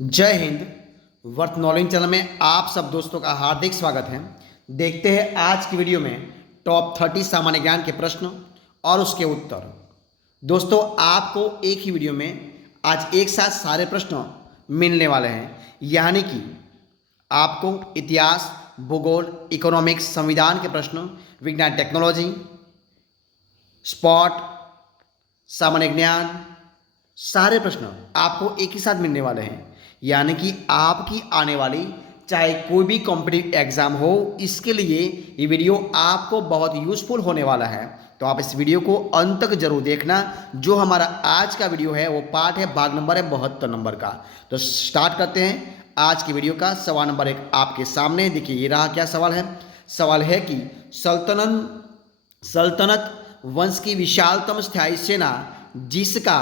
जय Hind. Worth knowledge channel में आप सब दोस्तों का हार्दिक स्वागत है। देखते हैं आज की वीडियो में टॉप 30 सामान्य ज्ञान के प्रश्न और उसके उत्तर। दोस्तों आपको एक ही वीडियो में आज एक साथ सारे प्रश्न मिलने वाले हैं, यानी कि आपको इतिहास, भूगोल, इकोनॉमिक्स, संविधान के प्रश्न, विज्ञान, टेक्नोलॉजी, स्पॉट, सामान्य ज्ञान, सारे प्रश्न आपको एक ही साथ मिलने वाले हैं। यानी कि आपकी आने वाली चाहे कोई भी कॉम्पिटिटिव एग्जाम हो, इसके लिए ये वीडियो आपको बहुत यूजफुल होने वाला है। तो आप इस वीडियो को अंत तक जरूर देखना। जो हमारा आज का वीडियो है वो पार्ट है, भाग नंबर है 72 नंबर का। तो स्टार्ट करते हैं आज की वीडियो का। सवाल नंबर 1 आपके सामने देखिए, ये रहा। क्या सवाल है? सवाल है कि सल्तनत वंश की विशालतम स्थायी सेना जिसका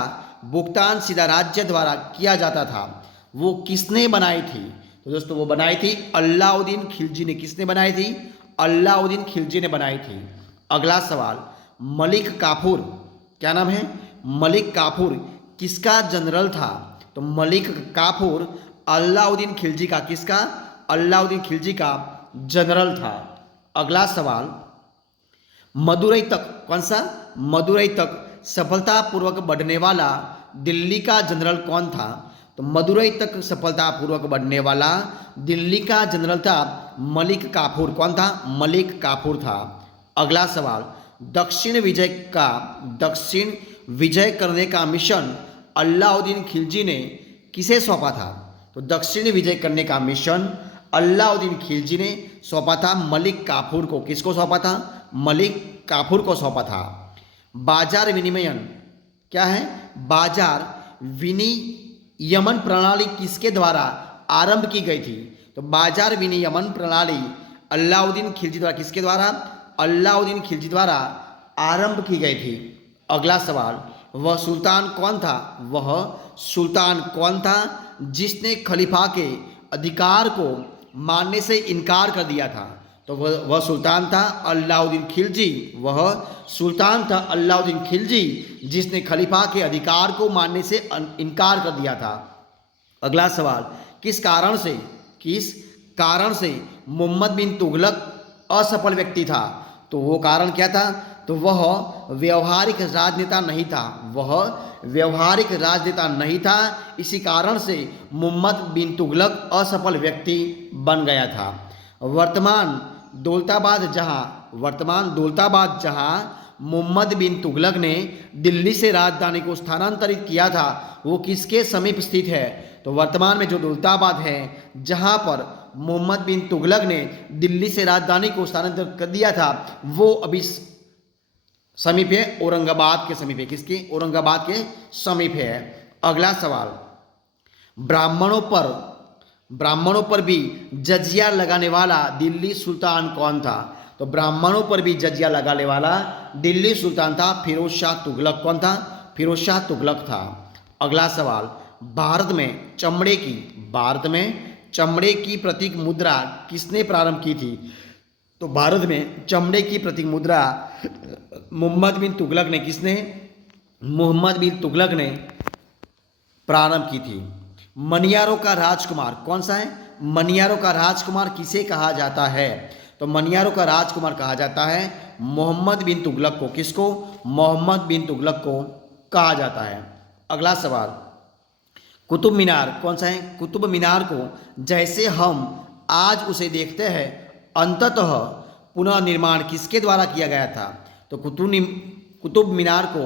भुगतान सीधा राज्य द्वारा किया जाता था, वो किसने बनाई थी? तो दोस्तों वो बनाई थी अलाउद्दीन खिलजी ने। किसने बनाई थी? अलाउद्दीन खिलजी ने बनाई थी। अगला सवाल, मलिक काफूर, क्या नाम है? मलिक काफूर किसका जनरल था? तो मलिक काफूर अलाउद्दीन खिलजी का, किसका? अलाउद्दीन खिलजी का जनरल था। अगला सवाल, मदुरई तक, कौन सा? मदुरई तक सफलतापूर्वक बढ़ने वाला दिल्ली का जनरल कौन था? तो मदुरई तक सफलतापूर्वक बढ़ने वाला दिल्ली का जनरल था मलिक काफूर। कौन था? मलिक काफूर था। अगला सवाल, दक्षिण विजय करने का मिशन अलाउद्दीन खिलजी ने किसे सौंपा था? तो दक्षिण विजय करने का मिशन अलाउद्दीन खिलजी ने सौंपा था मलिक काफूर को। किसको सौंपा था? मलिक काफूर को सौंपा था। बाजार विनिमयन, क्या है? बाजार विनियमन प्रणाली किसके द्वारा आरंभ की गई थी? तो बाजार विनियमन प्रणाली अलाउद्दीन खिलजी द्वारा, किसके द्वारा? अलाउद्दीन खिलजी द्वारा आरंभ की गई थी। अगला सवाल, वह सुल्तान कौन था? वह सुल्तान कौन था जिसने खलीफा के अधिकार को मानने से इनकार कर दिया था? तो वह सुल्तान था अलाउद्दीन खिलजी। वह सुल्तान था अलाउद्दीन खिलजी जिसने खलीफा के अधिकार को मानने से इनकार कर दिया था। अगला सवाल, किस कारण से मोहम्मद बिन तुगलक असफल व्यक्ति था? तो वो कारण क्या था? तो वह व्यवहारिक राजनेता नहीं था। वह व्यवहारिक राजनेता नहीं था, इसी कारण से मोहम्मद बिन तुगलक असफल व्यक्ति बन गया था। वर्तमान दौलताबाद जहां मोहम्मद बिन तुगलक ने दिल्ली से राजधानी को स्थानांतरित किया था, वो किसके समीप स्थित है? तो वर्तमान में जो दौलताबाद है, जहां पर मोहम्मद बिन तुगलक ने दिल्ली से राजधानी को स्थानांतरित कर दिया था, वो अभी समीप है, औरंगाबाद के समीप है। किसके? औरंगाबाद के समीप है। अगला सवाल, ब्राह्मणों पर भी जजिया लगाने वाला दिल्ली सुल्तान कौन था? तो ब्राह्मणों पर भी जजिया लगाने वाला दिल्ली सुल्तान था फिरोज शाह तुगलक। कौन था? फिरोज शाह तुगलक था। अगला सवाल, भारत में चमड़े की प्रतीक मुद्रा किसने प्रारंभ की थी? तो भारत में चमड़े की प्रतीक मुद्रा मोहम्मद बिन तुगलक ने प्रारंभ की थी। मनियारों का राजकुमार कौन सा है? मनियारों का राजकुमार किसे कहा जाता है? तो मनियारों का राजकुमार कहा जाता है मोहम्मद बिन तुगलक को। किसको? मोहम्मद बिन तुगलक को कहा जाता है। अगला सवाल, कुतुब मीनार कौन सा है? कुतुब मीनार को जैसे हम आज उसे देखते हैं, अंततः पुनः निर्माण किसके द्वारा किया गया था? तो कुतुब मीनार को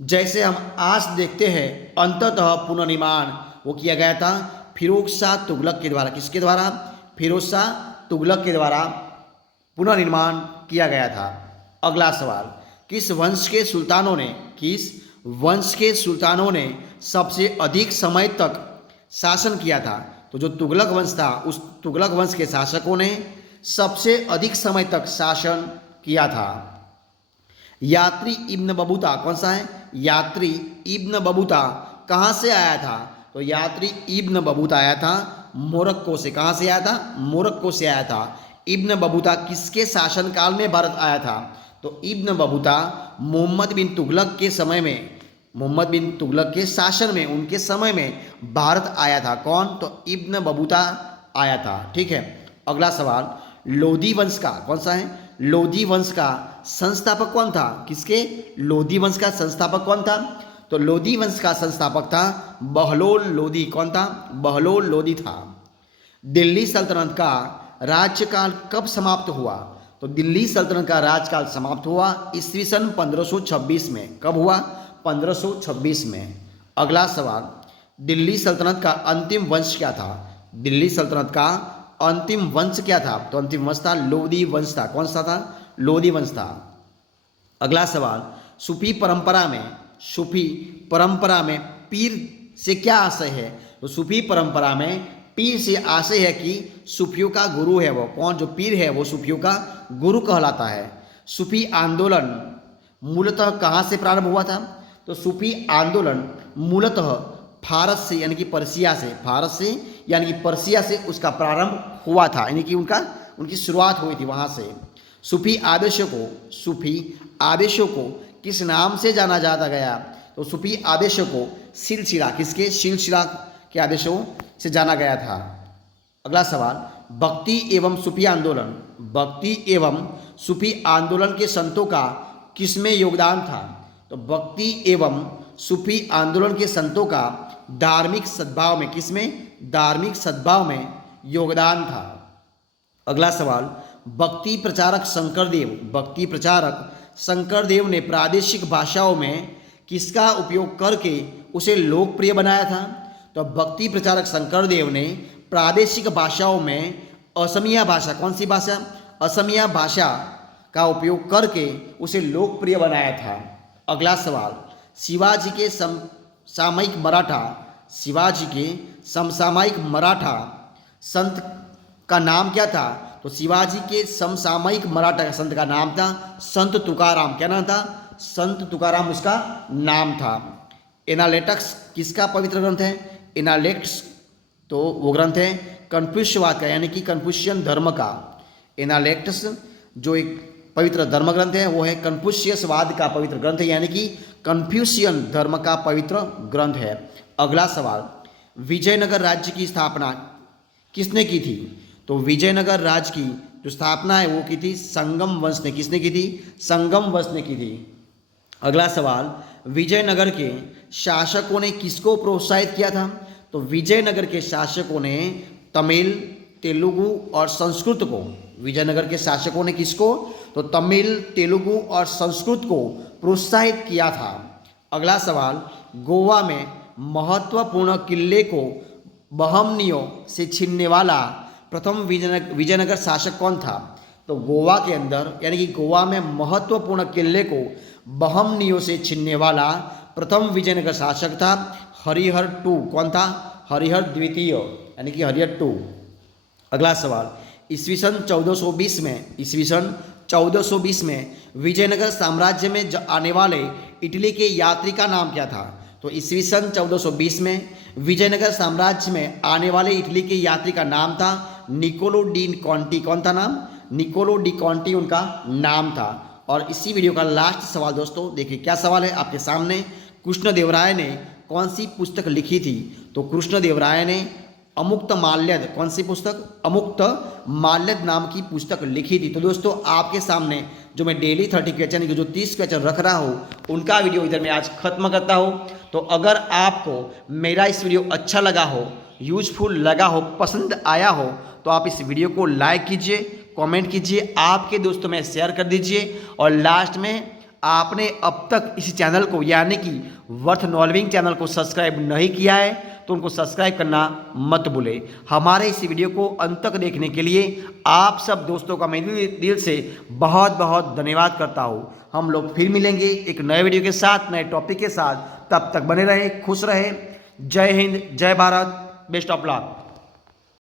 जैसे हम आज देखते हैं, अंततः पुनर्निर्माण वो किया गया था फिरोज शाह तुगलक के द्वारा। किसके द्वारा? फिरोज शाह तुगलक के द्वारा पुनर्निर्माण किया गया था। अगला सवाल, किस वंश के सुल्तानों ने सबसे अधिक समय तक शासन किया था? तो जो तुगलक वंश था, उस तुगलक वंश के शासकों ने सबसे अधिक समय तक शासन किया था। यात्री इब्न बबूता कौन सा है? यात्री इब्न बबूता कहाँ से आया था? तो यात्री इब्न बबूता आया था मोरक्को से। कहाँ से आया था? मोरक्को से आया था। इब्न बबूता किसके शासनकाल में भारत आया था? तो इब्न बबूता मोहम्मद बिन तुगलक के समय में मोहम्मद बिन तुगलक के शासन में, उनके समय में भारत आया था। कौन? तो इब्न बतूता आया था। ठीक है। अगला सवाल, लोधी वंश का, कौन सा है? लोधी वंश का संस्थापक कौन था? किसके? लोधी वंश का संस्थापक कौन था? तो लोधी वंश का संस्थापक था बहलोल लोधी। कौन था? बहलोल लोधी था। दिल्ली सल्तनत का राज्यकाल कब समाप्त हुआ? तो दिल्ली सल्तनत का राज्यकाल समाप्त हुआ ईस्वी सन 1526 में। कब हुआ? 1526 में। अगला सवाल, दिल्ली सल्तनत का अंतिम वंश क्या था? दिल्ली सल्तनत का अंतिम वंश क्या था? तो अंतिम वंश था लोधी वंश था। कौन सा था? लोधी वंश था। अगला सवाल, सूफी परंपरा में पीर से क्या आशय है? तो सूफी परंपरा में पीर से आशय है कि सूफियों का गुरु है वो। कौन? जो पीर है वो सूफियों का गुरु कहलाता है। सूफी आंदोलन मूलतः कहाँ से प्रारंभ हुआ था? तो सूफी आंदोलन मूलतः फारस से यानी कि पर्सिया से, फारस से यानी कि पर्सिया से उसका प्रारंभ हुआ था, यानी कि उनकी शुरुआत हुई थी वहाँ से। सूफी आदेशों को किस नाम से जाना जाता गया? तो सूफी आदेशों को सिलसिला, किसके? सिलसिला के आदेशों से जाना गया था। अगला सवाल, भक्ति एवं सूफी आंदोलन के संतों का किसमें योगदान था? तो भक्ति एवं सूफी आंदोलन के संतों का धार्मिक सद्भाव में, किसमें? धार्मिक सद्भाव में योगदान था। अगला सवाल, भक्ति प्रचारक शंकरदेव ने प्रादेशिक भाषाओं में किसका उपयोग करके उसे लोकप्रिय बनाया था? तो भक्ति प्रचारक शंकरदेव ने प्रादेशिक भाषाओं में असमिया भाषा, कौन सी भाषा? असमिया भाषा का उपयोग करके उसे लोकप्रिय बनाया था। अगला सवाल, शिवाजी के समसामयिक मराठा संत का नाम क्या था? तो शिवाजी के समसामयिक मराठा संत का नाम था संत तुकाराम। क्या नाम था? संत तुकाराम उसका नाम था। एनालेक्टस किसका पवित्र ग्रंथ है? एनालेक्टस तो वो ग्रंथ है कन्फ्यूशियसवाद का, यानी कि कन्फ्यूशियन धर्म का। एनालेक्टस जो एक पवित्र धर्म ग्रंथ है वो है कन्फ्यूशियसवाद का पवित्र ग्रंथ है, यानी कि कन्फ्यूशियन धर्म का पवित्र ग्रंथ है। अगला सवाल, विजयनगर राज्य की स्थापना किसने की थी? तो विजयनगर राज्य की जो स्थापना है वो की थी संगम वंश ने। किसने की थी? संगम वंश ने की थी। अगला सवाल, विजयनगर के शासकों ने किसको प्रोत्साहित किया था? तो विजयनगर के शासकों ने तमिल, तेलुगु और संस्कृत को, विजयनगर के शासकों ने किसको? तो तमिल, तेलुगु और संस्कृत को प्रोत्साहित किया था। अगला सवाल, गोवा में महत्वपूर्ण किले को बहमनियों से छीनने वाला प्रथम विजयनगर शासक कौन था? तो गोवा के अंदर यानी कि गोवा में महत्वपूर्ण किले को बहमनियों से छीनने वाला प्रथम विजयनगर शासक था हरिहर टू। कौन था? हरिहर द्वितीय, यानी कि हरिहर टू। अगला सवाल, ईस्वी सन 1420 में विजयनगर साम्राज्य में आने वाले इटली के यात्री का नाम क्या था? तो ईस्वी सन 1420 में विजयनगर साम्राज्य में आने वाले इटली के यात्री का नाम था निकोलो डी कॉन्टी। कौन था नाम? निकोलो डी कॉन्टी उनका नाम था। और इसी वीडियो का लास्ट सवाल दोस्तों देखिए क्या सवाल है आपके सामने। कृष्णदेवराय ने कौन सी पुस्तक लिखी थी? तो कृष्णदेवराय ने अमुक्त माल्यद, कौन सी पुस्तक? अमुक्त माल्यद नाम की पुस्तक लिखी थी। तो दोस्तों आपके सामने जो मैं डेली 30 क्वेश्चन की जो 30 क्वेश्चन रख रहा हूँ उनका वीडियो इधर मैं आज खत्म करता हूँ। तो अगर आपको मेरा इस वीडियो अच्छा लगा हो, यूजफुल लगा हो, पसंद आया हो तो आप इस वीडियो को लाइक कीजिए, कमेंट कीजिए, आपके दोस्तों में शेयर कर दीजिए। और लास्ट में आपने अब तक इस चैनल को यानी कि वर्थ नॉल्विंग चैनल को सब्सक्राइब नहीं किया है तो उनको सब्सक्राइब करना मत भूलें। हमारे इस वीडियो को अंत तक देखने के लिए आप सब दोस्तों का मैं दिल से बहुत बहुत धन्यवाद करता हूँ। हम लोग फिर मिलेंगे एक नए वीडियो के साथ, नए टॉपिक के साथ। तब तक बने रहें, खुश रहें। जय हिंद, जय भारत, बेस्ट ऑफ लक।